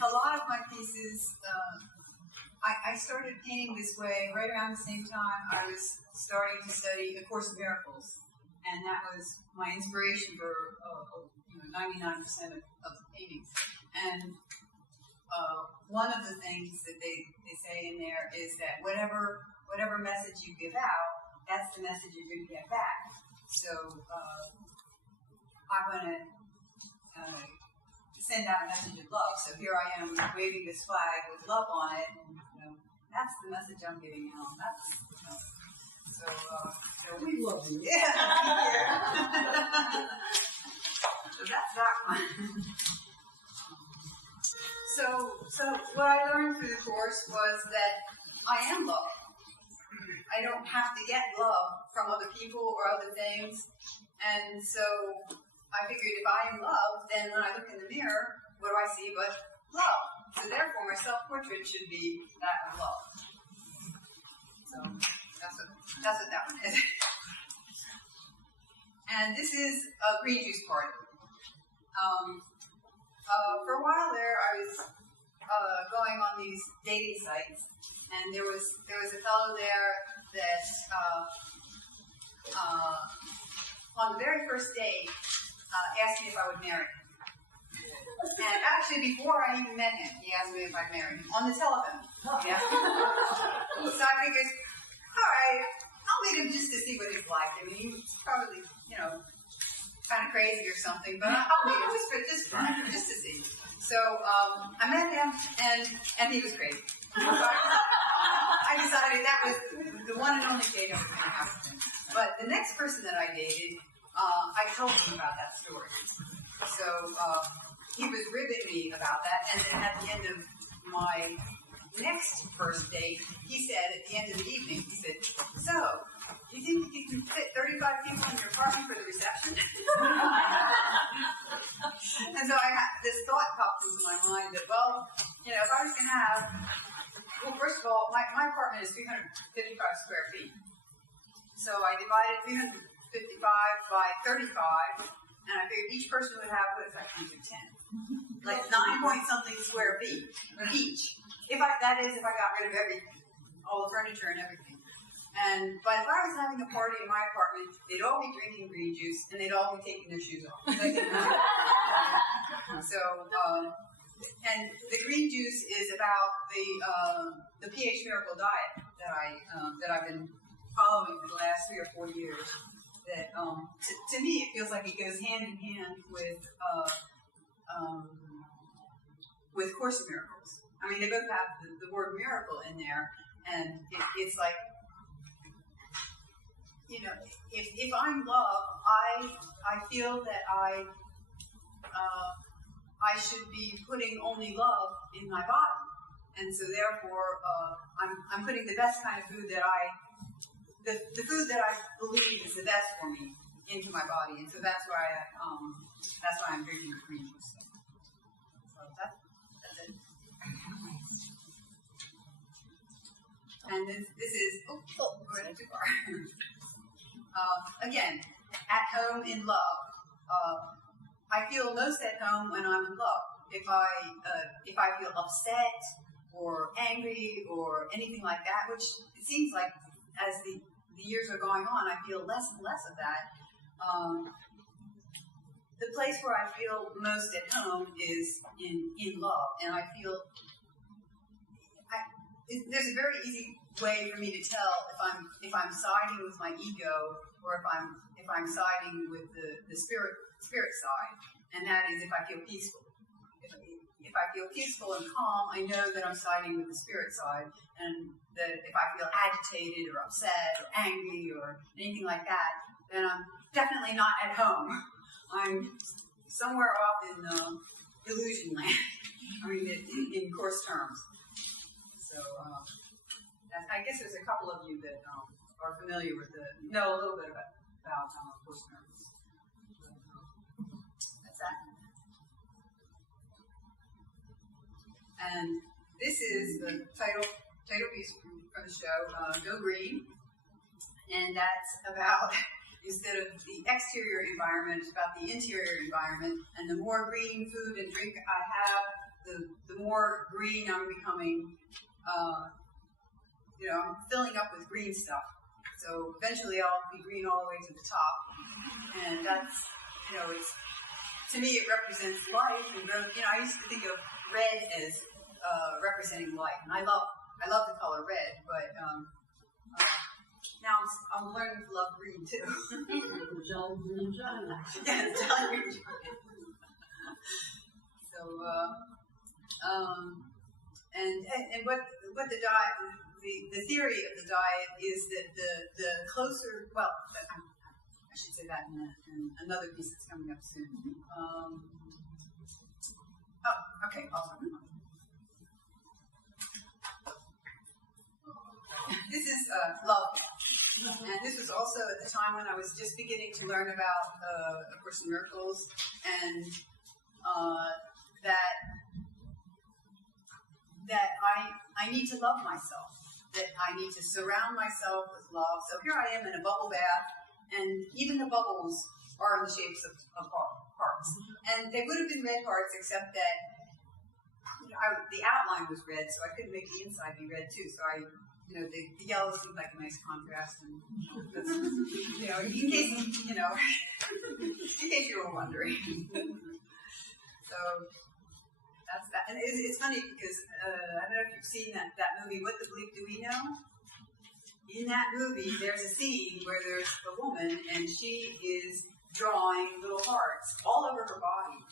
a lot of my pieces, I started painting this way right around the same time I was starting to study A Course in Miracles. And that was my inspiration for 99% of the paintings. And one of the things that they say in there is that whatever message you give out, that's the message you're going to get back. So I want to send out a message of love. So here I am waving this flag with love on it. And, that's the message I'm giving out. So we love you. Yeah. So that's that one. So what I learned through the course was that I am love. I don't have to get love from other people or other things. And so I figured if I am love, then when I look in the mirror, what do I see but love? So therefore my self-portrait should be that of love. So that's what that one is. And this is a green juice party. For a while there, I was going on these dating sites, and there was a fellow there that on the very first date asked me if I would marry him. And actually, before I even met him, he asked me if I'd marry him on the telephone. So I figured, all right, I'll meet him just to see what he's like. I mean, he's probably, kind of crazy or something, but I'll meet him just to see. So I met him, and he was crazy. So I decided that was the one and only date I was going to have with him. But the next person that I dated, I told him about that story. So he was ribbing me about that, and then at the end of my next first date, he said at the end of the evening, he said, so, do you think you can fit 35 people in your apartment for the reception? And so this thought popped into my mind that, well, if I was going to have, well, first of all, my apartment is 355 square feet. So I divided 355 by 35, and I figured each person would have, what is that, 10? Like 9-point-something square feet each. If I got rid of everything, all the furniture and everything. But if I was having a party in my apartment, they'd all be drinking green juice, and they'd all be taking their shoes off. And the green juice is about the pH miracle diet that I've been following for the last 3 or 4 years. That to me it feels like it goes hand in hand with Course in Miracles. I mean, they both have the word miracle in there, and it's like, if I'm love, I feel that I should be putting only love in my body, and so therefore I'm putting the best kind of food that the food that I believe is the best for me into my body, and so that's why I'm drinking the green juice. So that's it. And this is we're going too far. Again, at home in love. I feel most at home when I'm in love. If I feel upset or angry or anything like that, which it seems like as the years are going on, I feel less and less of that. The place where I feel most at home is in love, and I feel there's a very easy way for me to tell if I'm siding with my ego or if I'm siding with the spirit side, and that is if I feel peaceful. If I feel peaceful and calm, I know that I'm siding with the spirit side, and that if I feel agitated or upset or angry or anything like that, then I'm definitely not at home. I'm somewhere off in illusion land. I mean, in course terms. So, I guess there's a couple of you that are familiar with know a little bit about course terms. That's that. And this is the title piece from the show, Go Green. And that's about, instead of the exterior environment, it's about the interior environment. And the more green food and drink I have, the more green I'm becoming, I'm filling up with green stuff. So eventually I'll be green all the way to the top. And that's, it's, to me it represents life and growth. I used to think of red as representing life. And I love the color red, but now I'm learning to love green too. Jolly green giant. Yes, jolly green giant. So, and what the diet, the theory of the diet is that the closer, well, I should say that in another piece that's coming up soon. Okay, I'll talk about it. This is love. And this was also at the time when I was just beginning to learn about A Course in Miracles, and that I need to love myself, that I need to surround myself with love. So here I am in a bubble bath, and even the bubbles are in the shapes of hearts. And they would have been red hearts, except that the outline was red, so I couldn't make the inside be red too. So the yellow seemed like a nice contrast, and that's, in case you were wondering. So that's that. And it's funny because I don't know if you've seen that movie, What the Bleep Do We Know? In that movie, there's a scene where there's a woman, and she is drawing little hearts all over her body,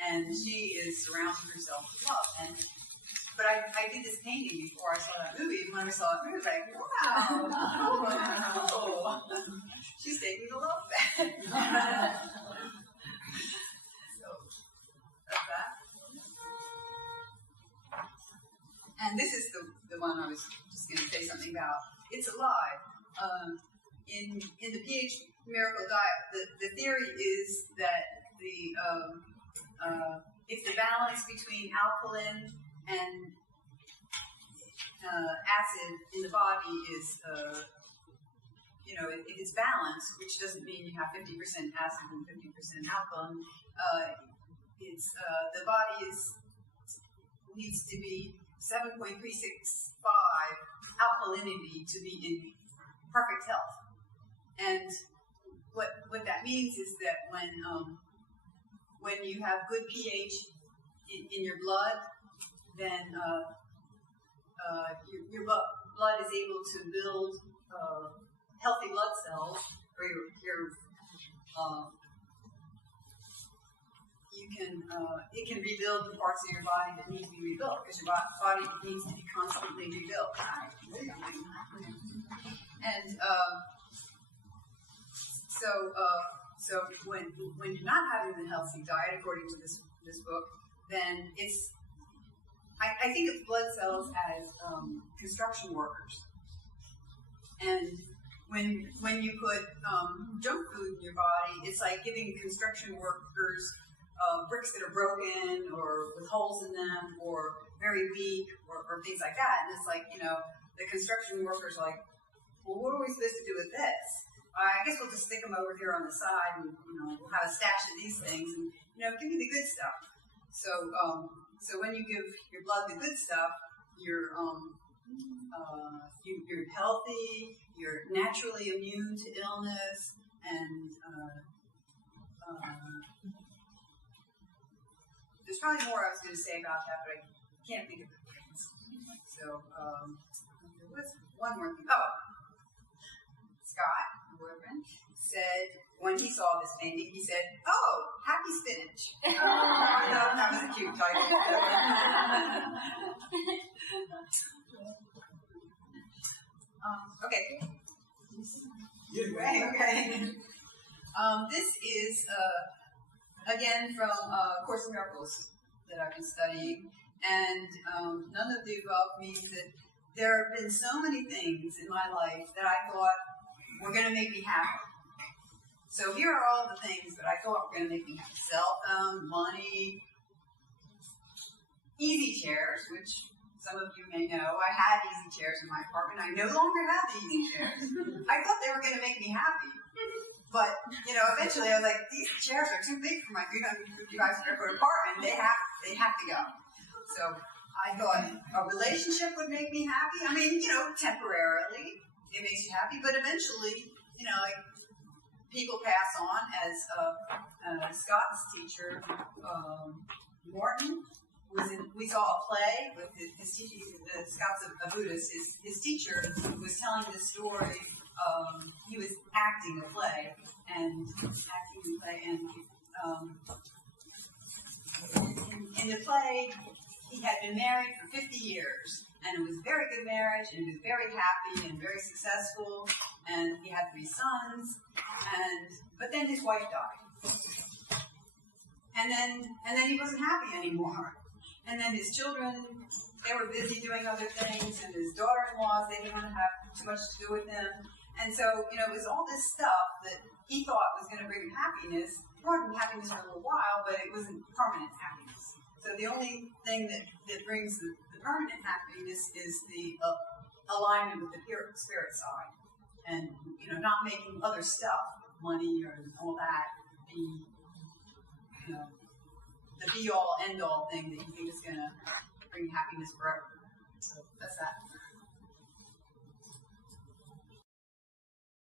and she is surrounding herself with love. But I did this painting before I saw that movie, and when I saw that movie, I was like, wow, she's taking the love back. So, that's that. And this is the one I was just going to say something about. It's alive. In the pH miracle diet, the theory is that it's the balance between alkaline and acid in the body is, if it's balanced, which doesn't mean you have 50% acid and 50% alkaline, the body needs to be 7.365 alkalinity to be in perfect health. And what that means is that when you have good pH in your blood, then your blood is able to build healthy blood cells, or it can rebuild the parts of your body that need to be rebuilt, because your body needs to be constantly rebuilt. And so when you're not having the healthy diet, according to this book, then it's, I think of blood cells as construction workers. And when you put junk food in your body, it's like giving construction workers bricks that are broken or with holes in them or very weak or things like that. And it's like, the construction workers are like, well, what are we supposed to do with this? I guess we'll just stick them over here on the side, and we'll have a stash of these things, and give me the good stuff. So when you give your blood the good stuff, you're healthy, you're naturally immune to illness, and there's probably more I was going to say about that, but I can't think of it. So there was one more thing. Oh, Scott, my boyfriend, said when he saw this painting, he said, "Oh, happy spinach." I thought that was a cute title. Okay. Okay. This is again from A Course in Miracles that I've been studying, and none of the above means that there have been so many things in my life that I thought were going to make me happy. So here are all the things that I thought were going to make me happy: cell phone, money, easy chairs, which some of you may know. I had easy chairs in my apartment. I no longer have the easy chairs. I thought they were going to make me happy. But, eventually I was like, these chairs are too big for my 355 square foot apartment. They have to go. So I thought a relationship would make me happy. I mean, temporarily it makes you happy, but eventually, like, people pass on. As Scott's teacher, Morton, we saw a play with his teacher. Scott's a Buddhist. His teacher was telling this story. He was acting a play, and in the play, he had been married for 50 years, and it was a very good marriage, and he was very happy and very successful, and he had 3 sons, but then his wife died. And then he wasn't happy anymore. And then his children, they were busy doing other things, and his daughter-in-laws, they didn't want to have too much to do with him. And so, it was all this stuff that he thought was going to bring him happiness. It brought him happiness for a little while, but it wasn't permanent happiness. So the only thing that brings the permanent happiness is the alignment with the spirit side. And, not making other stuff, money or all that, be, the be-all, end-all thing that you think is going to bring happiness forever. So that's that.